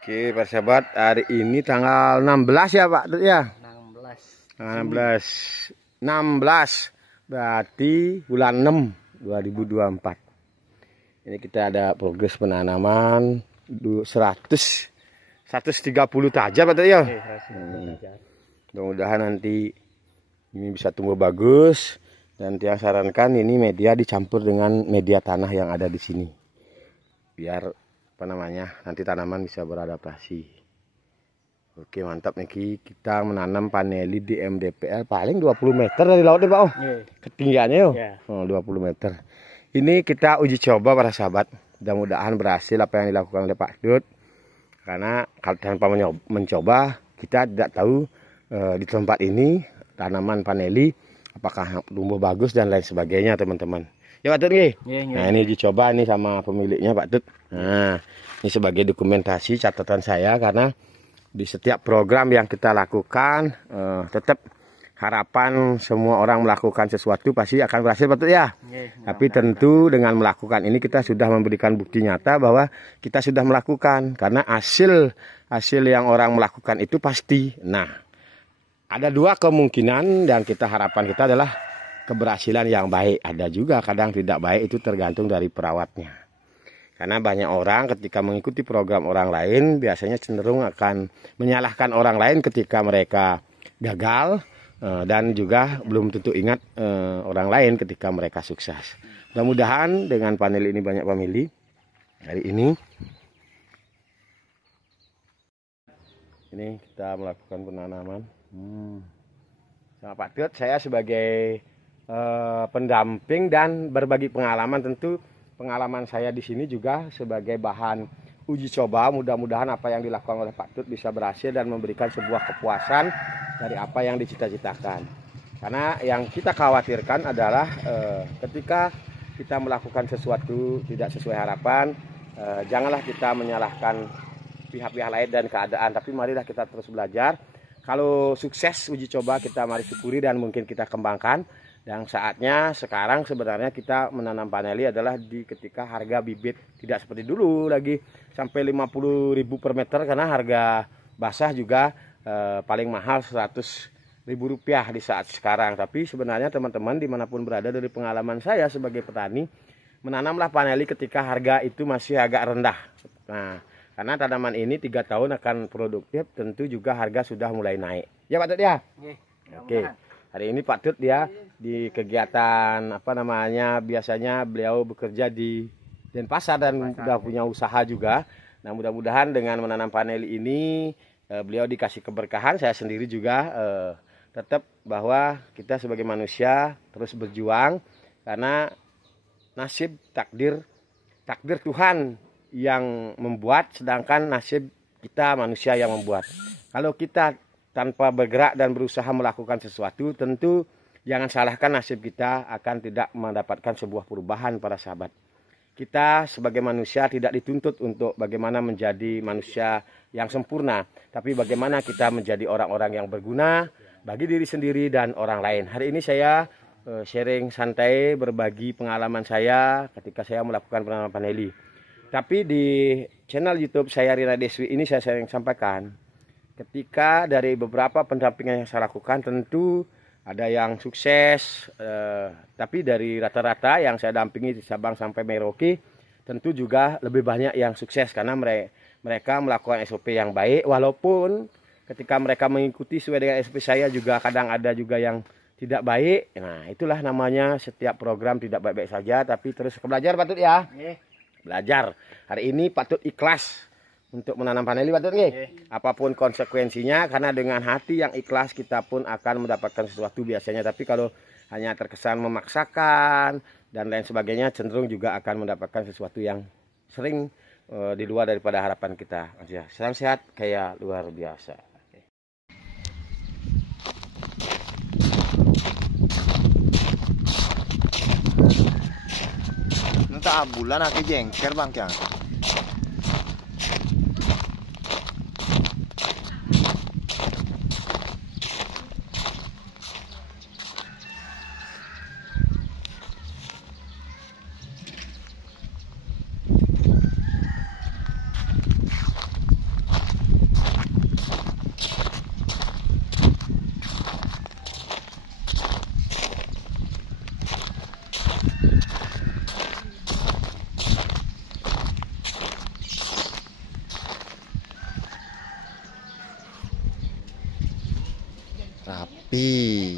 Oke, Pak Sahabat, hari ini tanggal 16 ya, Pak? Ya. 16. 16. Berarti bulan 6 2024. Ini kita ada progres penanaman 130 tajam, Pak ya. Mudah-mudahan nanti ini bisa tumbuh bagus. Dan yang sarankan ini media dicampur dengan media tanah yang ada di sini. Biar nanti tanaman bisa beradaptasi. Oke, mantap nih, kita menanam paneli di MDPL paling 20 meter dari laut deh, Pak. Ketinggiannya yo. 20 meter. Ini kita uji coba para sahabat. Mudah-mudahan berhasil apa yang dilakukan oleh Pak Dut. Karena kalau tanpa mencoba, kita tidak tahu di tempat ini tanaman paneli apakah tumbuh bagus dan lain sebagainya, teman-teman. Ya, Pak Tut nih. Nah, ini dicoba nih sama pemiliknya, Pak Tut. Nah, ini sebagai dokumentasi catatan saya, karena di setiap program yang kita lakukan tetap harapan semua orang melakukan sesuatu pasti akan berhasil, Pak Tut ya. Tapi tentu dengan melakukan ini kita sudah memberikan bukti nyata bahwa kita sudah melakukan, karena hasil yang orang melakukan itu pasti. Nah, ada dua kemungkinan dan harapan kita adalah keberhasilan yang baik. Ada juga kadang tidak baik, itu tergantung dari perawatnya. Karena banyak orang ketika mengikuti program orang lain biasanya cenderung akan menyalahkan orang lain ketika mereka gagal, dan juga belum tentu ingat orang lain ketika mereka sukses. Mudah-mudahan dengan panel ini banyak pemilih hari ini. Ini kita melakukan penanaman. Sama Pak Dut, saya sebagai pendamping dan berbagi pengalaman. Tentu pengalaman saya di sini juga sebagai bahan uji coba. Mudah-mudahan apa yang dilakukan oleh Pak Dut bisa berhasil dan memberikan sebuah kepuasan dari apa yang dicita-citakan. Karena yang kita khawatirkan adalah ketika kita melakukan sesuatu tidak sesuai harapan, janganlah kita menyalahkan pihak-pihak lain dan keadaan, tapi marilah kita terus belajar. Kalau sukses uji coba, kita mari syukuri dan mungkin kita kembangkan. Yang saatnya sekarang sebenarnya kita menanam paneli adalah ketika harga bibit tidak seperti dulu lagi sampai 50.000 per meter, karena harga basah juga paling mahal 100.000 rupiah di saat sekarang. Tapi sebenarnya teman-teman dimanapun berada, dari pengalaman saya sebagai petani, menanamlah paneli ketika harga itu masih agak rendah. Nah, karena tanaman ini 3 tahun akan produktif, tentu juga harga sudah mulai naik. Ya, Pak Tut ya? Oke. Hari ini Pak Tut ya di kegiatan biasanya beliau bekerja di Denpasar dan sudah punya usaha juga. Nah, mudah-mudahan dengan menanam paneli ini beliau dikasih keberkahan. Saya sendiri juga tetap bahwa kita sebagai manusia terus berjuang, karena nasib takdir Tuhan yang membuat, sedangkan nasib kita manusia yang membuat. Kalau kita tanpa bergerak dan berusaha melakukan sesuatu, tentu jangan salahkan nasib kita akan tidak mendapatkan sebuah perubahan para sahabat. Kita sebagai manusia tidak dituntut untuk bagaimana menjadi manusia yang sempurna, tapi bagaimana kita menjadi orang-orang yang berguna bagi diri sendiri dan orang lain. Hari ini saya sharing santai, berbagi pengalaman saya ketika saya melakukan penanaman paneli. Tapi di channel YouTube saya Rina Deswi ini saya sering sampaikan, ketika dari beberapa pendampingan yang saya lakukan, tentu ada yang sukses, tapi dari rata-rata yang saya dampingi di Sabang sampai Merauke, tentu juga lebih banyak yang sukses karena mereka melakukan SOP yang baik. Walaupun ketika mereka mengikuti sesuai dengan SOP saya juga kadang ada juga yang tidak baik. Nah, itulah namanya setiap program tidak baik-baik saja, tapi terus belajar, Pak Tut ya. Belajar. Hari ini Pak Tut ikhlas untuk menanam paneli, Pak Tut. Apapun konsekuensinya, karena dengan hati yang ikhlas kita pun akan mendapatkan sesuatu biasanya. Tapi kalau hanya terkesan memaksakan dan lain sebagainya, cenderung juga akan mendapatkan sesuatu yang sering di luar daripada harapan kita. Salam sehat kayak luar biasa. Entah bulan aku jengker bang ya. Rapi.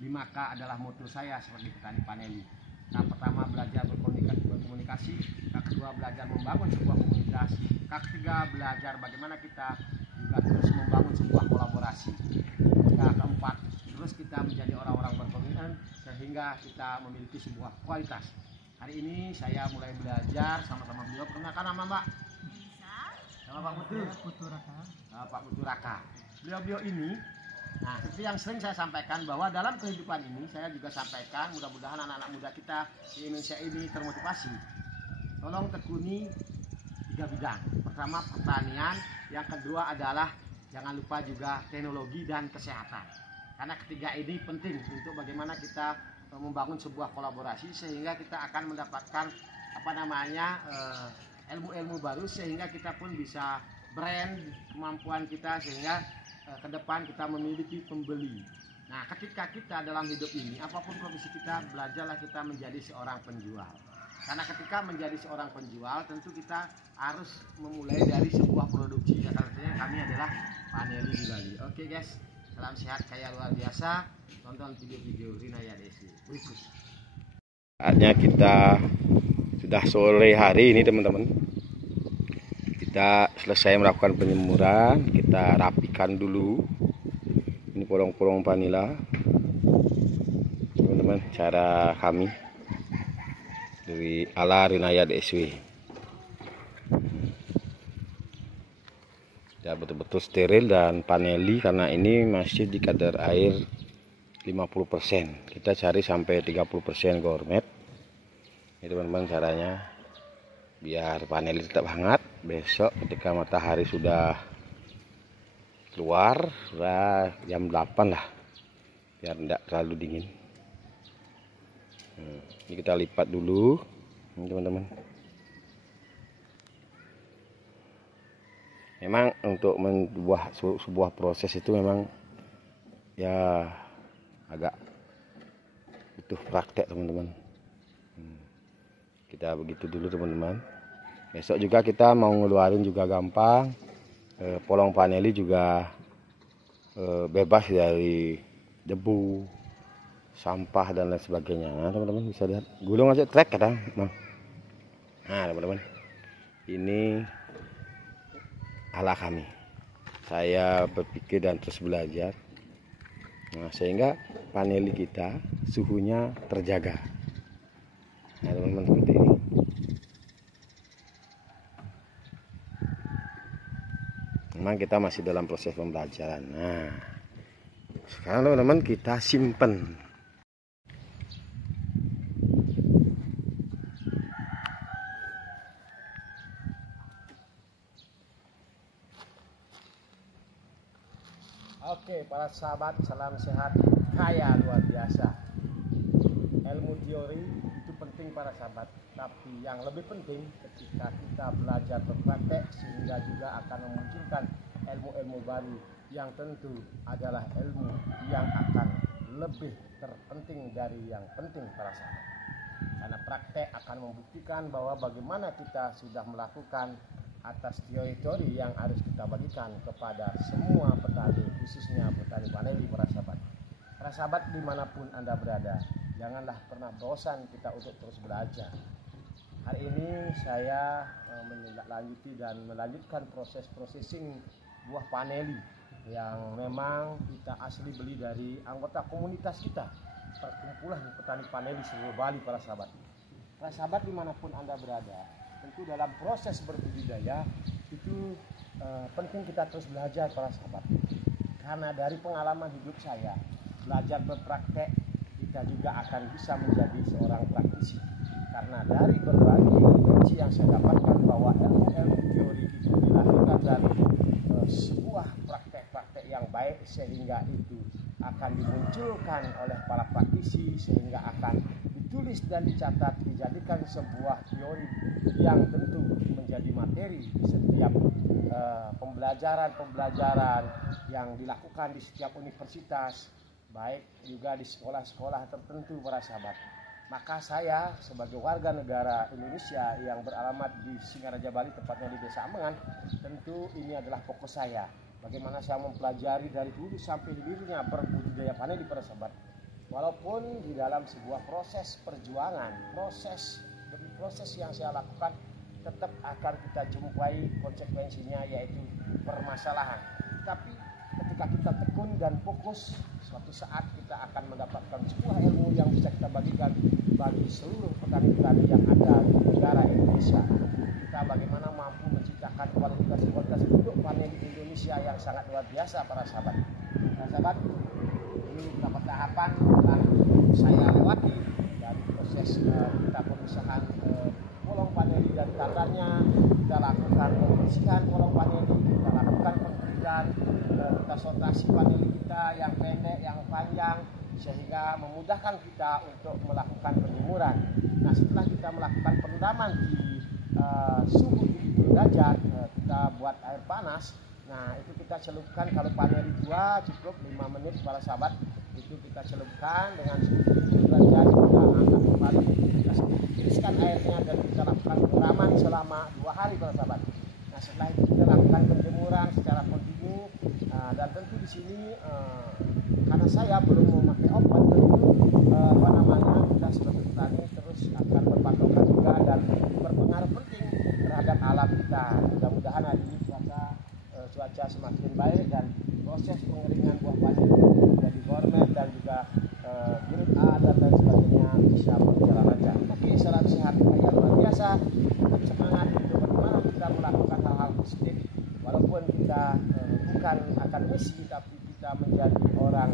Lima K adalah moto saya sebagai petani paneli. Yang pertama, belajar berkomunikasi. Yang kedua, belajar membangun sebuah komunitas. Yang ketiga, belajar bagaimana kita juga terus membangun sebuah kolaborasi. Yang keempat, terus kita menjadi orang-orang berkomitmen sehingga kita memiliki sebuah kualitas. Hari ini saya mulai belajar sama-sama beliau. Perkenalkan nama Mbak? Nama Pak Putu Raka. Pak Putu Raka. Beliau ini, nah, seperti yang sering saya sampaikan bahwa dalam kehidupan ini saya juga sampaikan, mudah-mudahan anak-anak muda kita di Indonesia ini termotivasi. Tolong tekuni 3 bidang. Pertama, pertanian. Yang kedua adalah jangan lupa juga teknologi dan kesehatan. Karena ketiga ini penting untuk bagaimana kita membangun sebuah kolaborasi sehingga kita akan mendapatkan ilmu-ilmu baru sehingga kita pun bisa brand kemampuan kita sehingga ke depan kita memiliki pembeli. Nah, ketika kita dalam hidup ini, apapun profesi kita, belajarlah kita menjadi seorang penjual. Karena ketika menjadi seorang penjual, tentu kita harus memulai dari sebuah produksi. Katanya kami adalah Paneli di Bali. Oke guys, salam sehat kaya luar biasa. Tonton video-video Rinaya Desi berikut. Saatnya kita sudah sore hari ini teman-teman. Kita selesai melakukan penyemuran, kita rapikan dulu. Ini polong-polong vanila. Teman-teman, cara kami dari ala Rinaya DSW. Ya, betul-betul steril dan paneli karena ini masih di kadar air 50%. Kita cari sampai 30% gourmet. Ini teman-teman caranya biar paneli tetap hangat. Besok ketika matahari sudah keluar jam 8 lah, biar tidak terlalu dingin. Ini kita lipat dulu ini teman-teman. Memang untuk membuat sebuah proses itu memang ya agak butuh praktek teman-teman. Kita begitu dulu teman-teman. Besok juga kita mau ngeluarin juga gampang. Polong paneli juga bebas dari debu, sampah dan lain sebagainya. Nah teman-teman bisa lihat gulung aja trek kadang. Nah teman-teman, ini ala kami. Saya berpikir dan terus belajar. Nah, sehingga paneli kita suhunya terjaga. Nah teman-teman, seperti ini. Memang kita masih dalam proses pembelajaran. Nah, sekarang teman-teman kita simpen. Oke, para sahabat, salam sehat kaya luar biasa. Ilmu teori itu penting para sahabat, tapi yang lebih penting ketika kita belajar berpraktek sehingga juga akan memunculkan ilmu-ilmu baru yang tentu adalah ilmu yang akan lebih terpenting dari yang penting para sahabat. Karena praktek akan membuktikan bahwa bagaimana kita sudah melakukan atas teori-teori yang harus kita bagikan kepada semua petani, khususnya petani paneli para sahabat. Para sahabat dimanapun Anda berada, janganlah pernah bosan kita untuk terus belajar. Hari ini saya menindaklanjuti dan melanjutkan proses processing buah paneli yang memang kita asli beli dari anggota komunitas kita, perkumpulan petani paneli seluruh Bali para sahabat. Para sahabat dimanapun Anda berada, tentu dalam proses berbudidaya itu penting kita terus belajar para sahabat. Karena dari pengalaman hidup saya, belajar berpraktek, kita juga akan bisa menjadi seorang praktisi. Karena dari berbagai referensi yang saya dapatkan bahwa ilmu-ilmu teori itu dilahirkan dari sebuah praktek-praktek yang baik sehingga itu akan dimunculkan oleh para praktisi sehingga akan ditulis dan dicatat dijadikan sebuah teori yang tentu menjadi materi di setiap pembelajaran yang dilakukan di setiap universitas, baik juga di sekolah-sekolah tertentu para sahabat. Maka saya sebagai warga negara Indonesia yang beralamat di Singaraja Bali, tepatnya di Desa Amengan, tentu ini adalah fokus saya. Bagaimana saya mempelajari dari hulu sampai hilirnya berbudidaya paneli para sahabat. Walaupun di dalam sebuah proses perjuangan, proses demi proses yang saya lakukan, tetap akan kita jumpai konsekuensinya, yaitu permasalahan. Tapi ketika kita tekun dan fokus, suatu saat kita akan mendapatkan sebuah ilmu yang bisa kita bagikan bagi seluruh petani-petani yang ada di negara Indonesia. Kita bagaimana mampu menciptakan kualitas produk paneli di Indonesia yang sangat luar biasa para sahabat. Para sahabat, ini beberapa tahapan telah saya lewati dari proses kita pemisahan kolong paneli dan tandarnya, kita lakukan pembersihan kolong paneli, kita lakukan penggilingan, kita sortasi paneli kita yang pendek, yang panjang, sehingga memudahkan kita untuk melakukan penjemuran. Nah, setelah kita melakukan perendaman di suhu 70 derajat, kita buat air panas. Nah, itu kita celupkan, kalau paneli 2 cukup 5 menit para sahabat, itu kita celupkan dengan suhu 70 derajat, kita angkat kembali, kita tiriskan airnya dan kita lakukan pengeraman selama 2 hari para sahabat. Nah, setelah itu kita lakukan penjemuran secara kontinu, dan tentu di sini karena saya belum memakai obat, tentu kita sebagai petani terus akan berpatokan juga dan berpengaruh penting terhadap alam kita. Mudah-mudahan hari ini cuaca semakin baik dan proses pengeringan buah paneli menjadi gourmet dan juga grade A dan lain sebagainya bisa berjalan lancar. Oke, salam sehat yang luar biasa, tetap semangat untuk bagaimana kita melakukan hal-hal positif walaupun kita bukan akademisi, tapi kita menjadi orang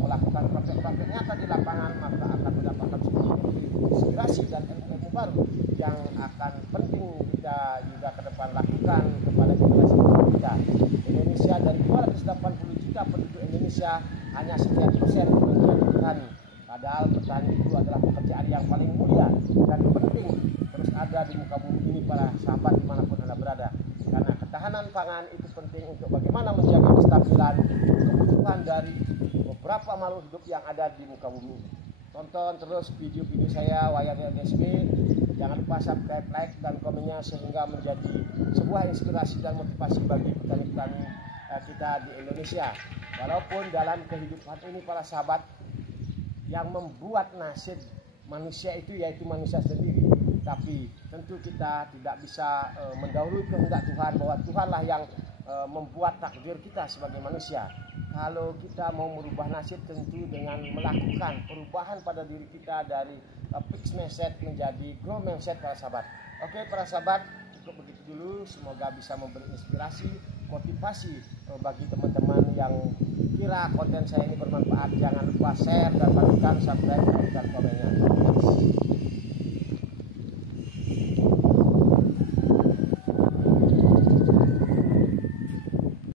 melakukan praktek-praktek nyata di lapangan, maka akan mendapatkan sebuah inspirasi dan ilmu baru yang akan penting kita juga ke depan lakukan kepada generasi kita. Indonesia dari 280 juta penduduk Indonesia hanya 9% menjadi petani. Padahal petani itu adalah pekerjaan yang paling mulia dan penting terus ada di muka bumi ini para sahabat dimanapun Anda berada. Karena ketahanan pangan itu penting untuk bagaimana menjaga kestabilan kebutuhan dari beberapa makhluk hidup yang ada di muka bumi. Tonton terus video-video saya Wayan LSB. Jangan lupa subscribe, like, dan komennya sehingga menjadi sebuah inspirasi dan motivasi bagi petani-petani kita di Indonesia. Walaupun dalam kehidupan ini para sahabat, yang membuat nasib manusia itu yaitu manusia sendiri. Tapi tentu kita tidak bisa mendahului kehendak Tuhan, bahwa Tuhanlah yang membuat takdir kita sebagai manusia. Kalau kita mau merubah nasib, tentu dengan melakukan perubahan pada diri kita dari fixed mindset menjadi grow mindset para sahabat. Oke para sahabat, cukup begitu dulu. Semoga bisa memberi inspirasi, motivasi bagi teman-teman yang kira konten saya ini bermanfaat. Jangan lupa share dan bagikan, subscribe dan komennya.